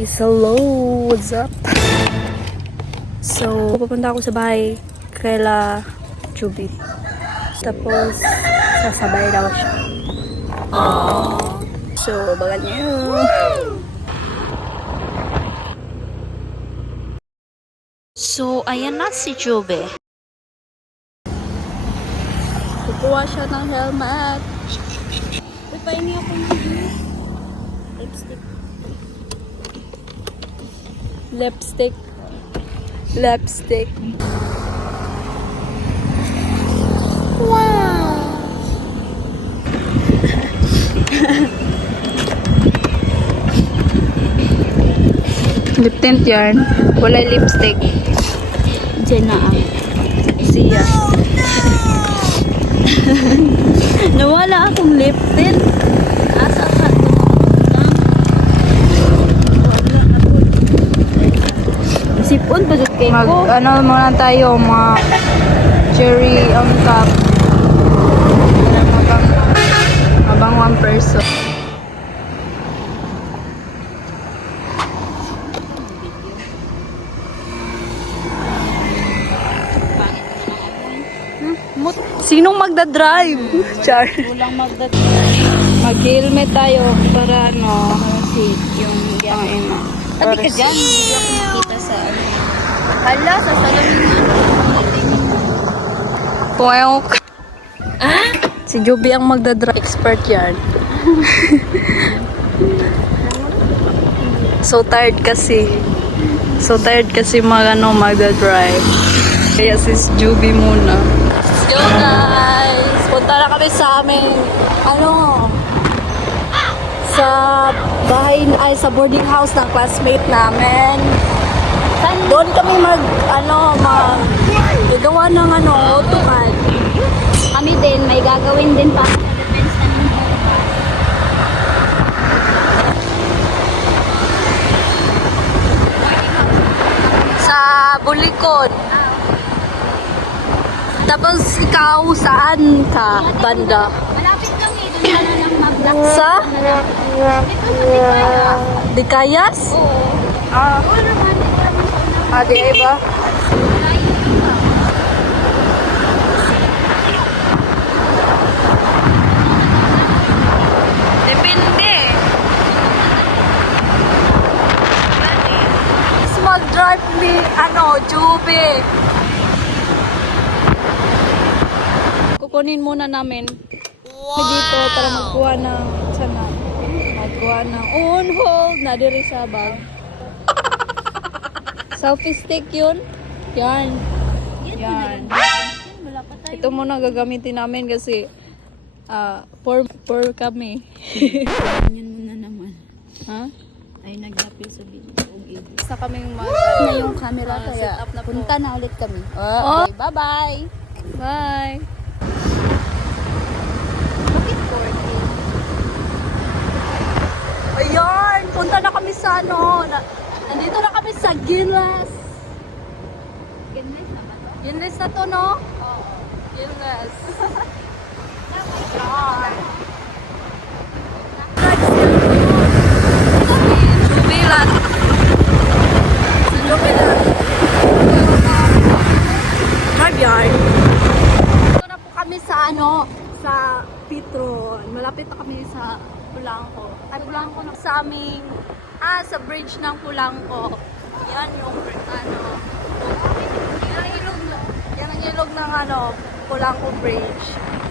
guys, hello, what's up? So, pupunta ako sa bahay kaila Chubby. Tapos, sasabay daw siya. So, bagan niyo. So, ayan na si Chube. Kukuha siya ng helmet. Papaini ako ng lipstick. Lipstick. Lipstick. Wow! Lip tint yarn. Walay lipstick. Diyan na ang Siya. nawala akong lip tint. Asa ka? Sipon pa dyan kayo ko. Ano muna tayo, mga cherry on top. Habang one person. Sinong magdadrive? Char. Kulang Mag-helmet tayo para ano, yung pangin na. Ati ka dyan, hindi ako nakita sa ano. Hala, sa salamin na. Kung ayaw si Joby ang magdadrive. Expert yan. So tired kasi. Magdadrive. Kaya sis Joby muna. Yo guys! Punta na kami sa amin. Sa bahay, sa boarding house ng classmate namin. Doon kami gagawa ng AutoCAD. Kami din, may gagawin din pa. Depends na ng Sa Bulikod. Tapos ikaw, saan ka, banda? malapit lang eh, doon ka na lang mag-block. Sa? Dito sa Tikaya. Dikayas? Oo. Oo naman, dito naman sa unang. Di ba? Depende. Mag-drive ni, Juby. Kukunin muna namin. Dito para magkuha ng on hold na diri sa bag. Selfie stick yun. Yan. Wala pa tayo. Ito muna gagamitin namin kasi for kami. Yan muna naman. Ha? Ay, nagdapil sa video. Basta kaming Na yung camera kaya set up na po. punta na ulit kami. Oh. Okay, bye-bye. Bye! Bakit 40? Ayan! Punta na kami sa nandito na kami sa Gilas. Ganun na ba to? Gilas na to, no? Oo. Gilas. Jubilan. Drive yard. Dito na po kami sa sa Petron. Malapit na kami sa Pulangco. Ay, Pulangco na sa aming, sa bridge ng Pulangco. Yan yung, yan ang ilog ng Pulangco Bridge.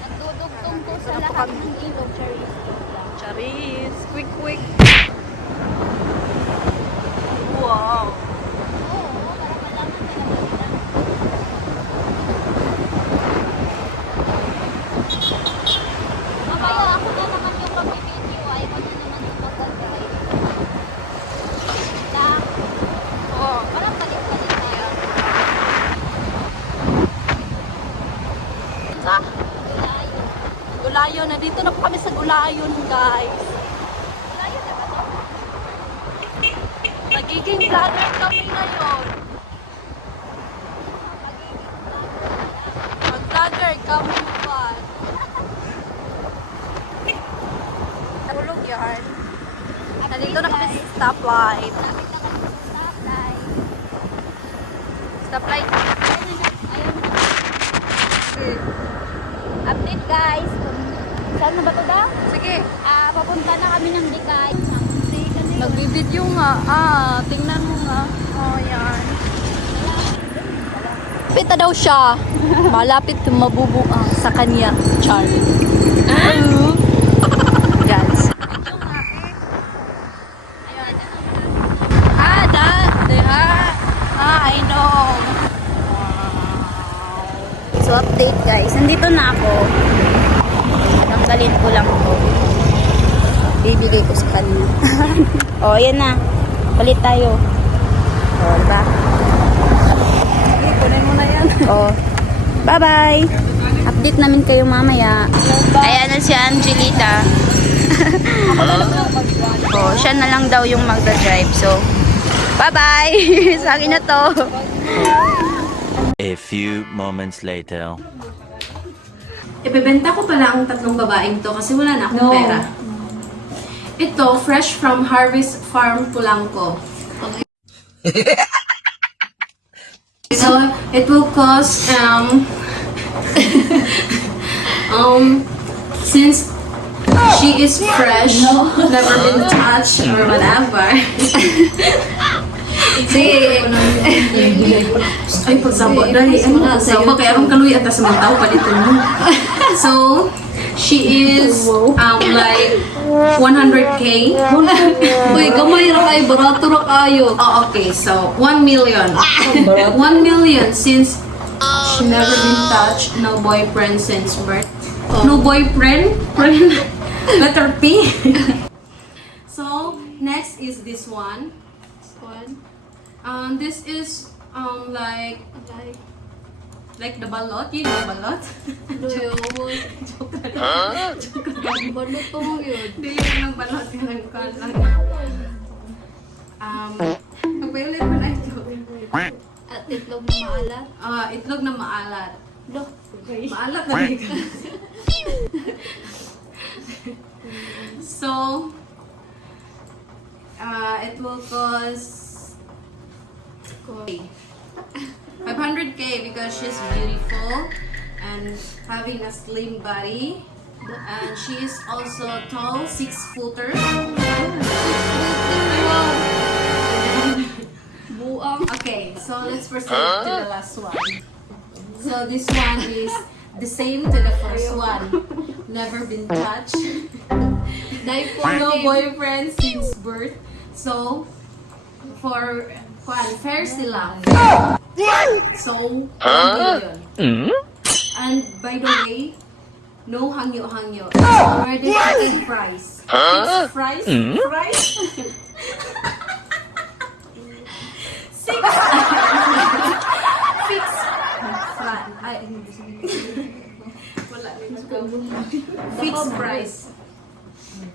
Nagdudugtong ko sa Wala pa lahat kami. ng ilog, Charis. Charis. Quick, quick. Wow. Oo, para malaman nila. Mamaya ako na naman yung mag-video. Ay, wala naman yung mag-guide. Na, parang palit-palit tayo. Sa Layo. Gulayon. Nandito na po kami sa Gulayon, guys. Layo na ba to? Nagiging vlogger kami ngayon. Mag-vlogger kami pa. Tulog yan. Nandito na kami sa stoplight. Stoplight. Okay. Update guys. Saan na ba ito daw? Sige. Papunta na kami ng Dikay. Magbibideo nga. Tingnan mo nga. Oh, yan. Pita daw siya. Malapit mabubuang sa kanya. Char. Guys. I know. So update guys. Nandito na ako. Tanggalin ko lang to. Bibigay ko sa kanya. Oh, ayan na. Palit tayo. Oh, diba? Sige, kunin mo na yan. Oh. Bye-bye. Update namin kayo mamaya. Ayan na si Angelita. Oh, siya na lang daw yung magdadrive. So, bye-bye. Sa akin na to. A few moments later. Ibebenta ko pala ang tatlong babaeng to kasi wala na akong pera. Ito, fresh from Harvest Farm, Polanco. So, it will cost, since she is fresh, never been touched or whatever. Sige. Ay, pagsabot. Dali, pagsabot. Kaya akong kaluy at sa mga tao palitin mo. So, she is like 100K. Uy, gamay ra kayo. Barato ra kayo. Oh, okay. So, 1 million. 1 million since she never been touched. No boyfriend since birth. No boyfriend? Letter P. So, next is this one. This is like the balot. You know balot? Balot to mo yun. Dili ko ng balot ng kalan. Magpailit mo na ito. At itlog na maalat. Itlog na maalat. Look, okay. Maalat na rin. So, it will cost 500K because she's beautiful and having a slim body, and she is also tall, 6-footer. Buang. Okay, so let's proceed to the last one. So this one is the same to the first one. Never been touched. No boyfriend since birth. So for fair sila. So 1 million. And by the way, no hangyo-hangyo. It's already fixed price. Fixed price? Price? 6. Fixed flat. Ay, wala rin. Fixed price.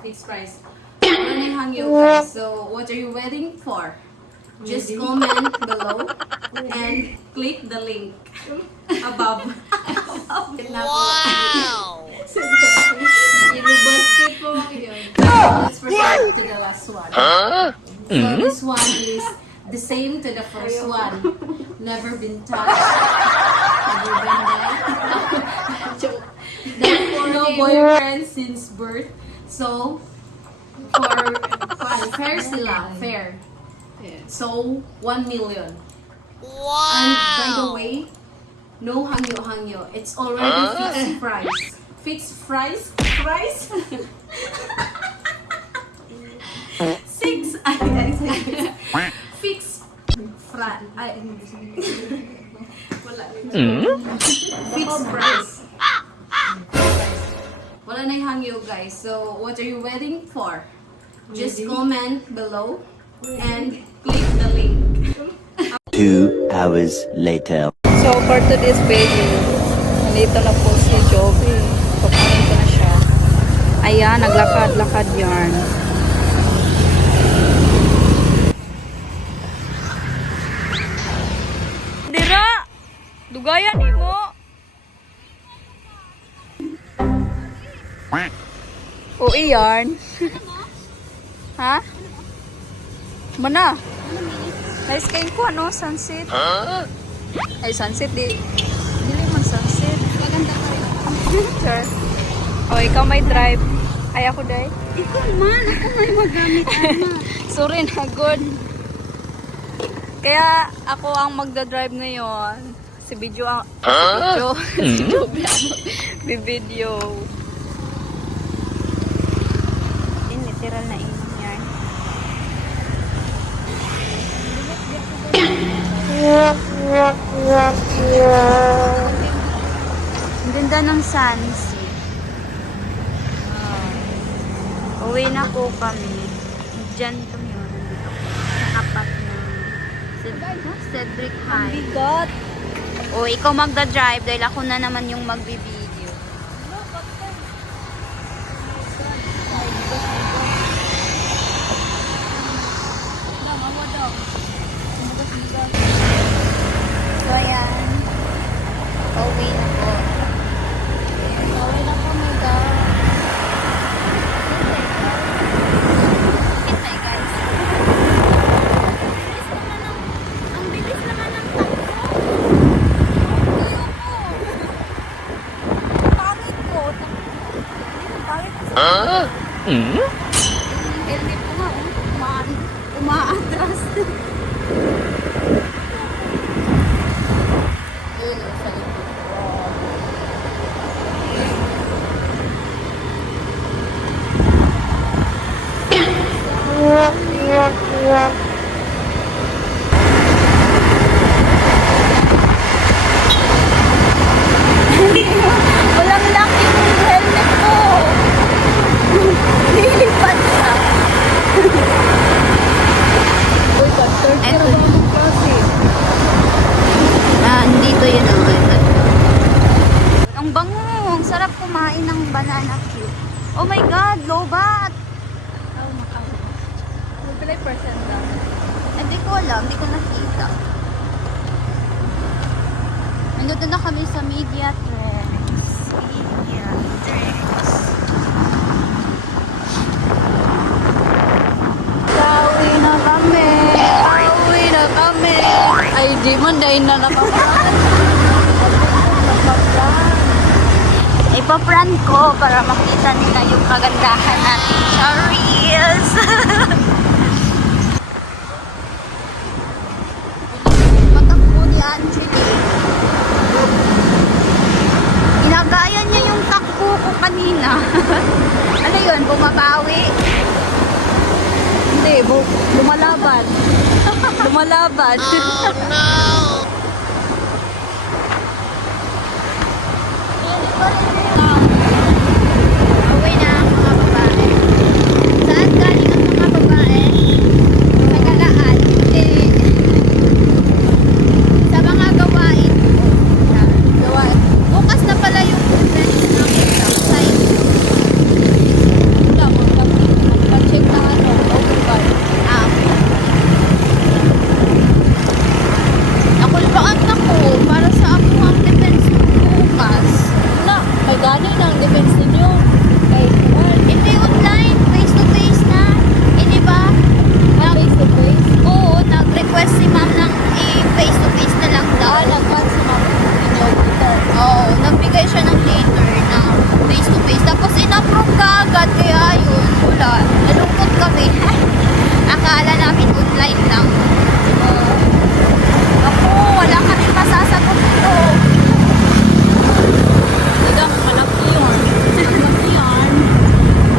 Fixed price. Wala na yung hangyo, guys. So, what are you waiting for? Just comment below and click the link above. Wow! Basket po yun. Let's proceed to the last one. So this one is the same to the first one. Never been touched. Never been liked. No boyfriend since birth. So, for fair sila, fair. So, 1 million. Wow! And by the way, no hangyo-hangyo. It's already fixed price. Fixed price? Price? 6. Fixed flat. Ay, wala rin. Fixed price. Wala na yung hangyo, guys. So, what are you waiting for? Just comment below and click the link. 2 hours later. So, for today's video, nandito na po si Joby. Papanin ko na siya. Ayan, naglakad-lakad yarn. Dira! Dugayan ni mo! O, yarn. Ha? Mana? Nice kayo ko, ano? Sunset. Ay, sunset, di. Dili man sunset. Maganda ka rin. Sure. O, ikaw may drive. Ay, ako day. Ikaw man, ako may magamit. Ano? Sorry na, good. Kaya, ako ang magdadrive ngayon. Si video ang... Si Joby ang bibideo. In literal na ingon yan. Ang ganda ng sunset. Uwi na po kami. Diyan kami yun. Nandito. Sa apat na Cedric High. Bigot. O, ikaw magda-drive dahil ako na naman yung magbibideo. So, ayan. Uwi na po. Away na po, my God. Hintay, guys. Ang bilis naman ng takbo. Pangit ko. Pangit ko. Helmet ko nga, umaatras. Walang lock yung helmet ko. Nilipad siya. Uy, third Eto. ka na ba mag-crossing? Dito yun ang ang bango. Ang sarap kumain ng banana cue. Oh my God, lobat. Oh, Macau. Magpilay percent lang. Hindi ko alam, hindi ko nakita. Nandito na kami sa Media Trends. Media Trends. Pauwi na kami. Pauwi na kami. Ay, di man dahil na nakapag. Ipapran ko para makita nila yung kagandahan natin sa Reels. Matakbo ni Angeli. Inagayan niya yung takbo ko kanina. Ano yun? Bumabawi? Hindi, lumalaban. Lumalaban. Uwi na ang mga babae. Saan galing ang mga babae? Sa galaan. Hindi. Sa mga gawain. Gawain. Bukas na pala yung event ng site. Wala mo, mag-check na ano, open bar. Nakulbaan ako para sa ako ang defense bukas. Wala, may gani na ang defense ninyo. Kay Juan. Hindi online, face to face na. Hindi ba? Face to face. Oo, nag-request si ma'am ng face to face na lang daw. Nagpan si Ma'am Inyo dito. Oo, nagbigay siya ng letter na face to face. Tapos in-approve ka agad, kaya yun, wala. Nalungkot kami. Akala namin online lang. Ako, wala kami masasagot ito. Tidak, malaki yun. Malaki yun.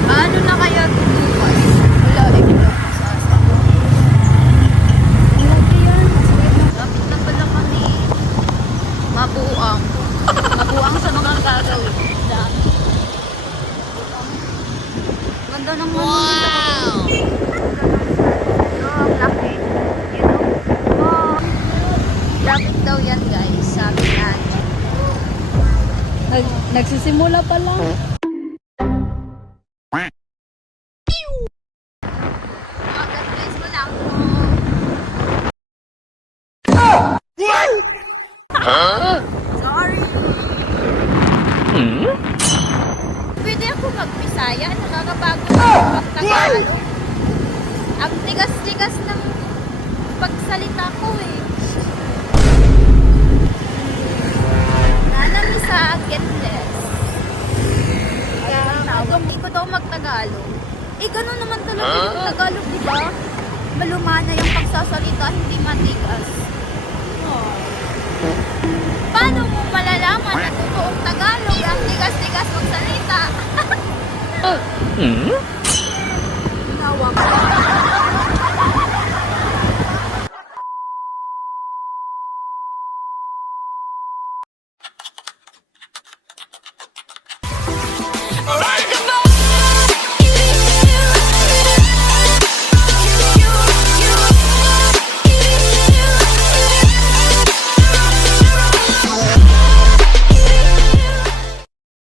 Ano na kaya bukas? Wala rin ito masasagot. Malaki yun. Lapit na pala kami. Mabuang. Mabuang sa mga gagawin. Ganda ng wow! Ang laki. You know? Oh. Lapit daw yan guys, sabi natin. Nagsisimula pa lang. God bless mo lang po. Sorry. Pwede ako mag-Bisaya. Nakakapagod ako mag-Tagalog. Ang tigas-tigas ng pagsalita ko eh. Nanami sa get less. Hindi ko daw magtagalog. Eh, ganun naman talaga yung Tagalog, di ba? Malumana yung pagsasalita, hindi matigas. Paano mo malalaman na totoong Tagalog ang tigas-tigas magsalita? Nawa ka.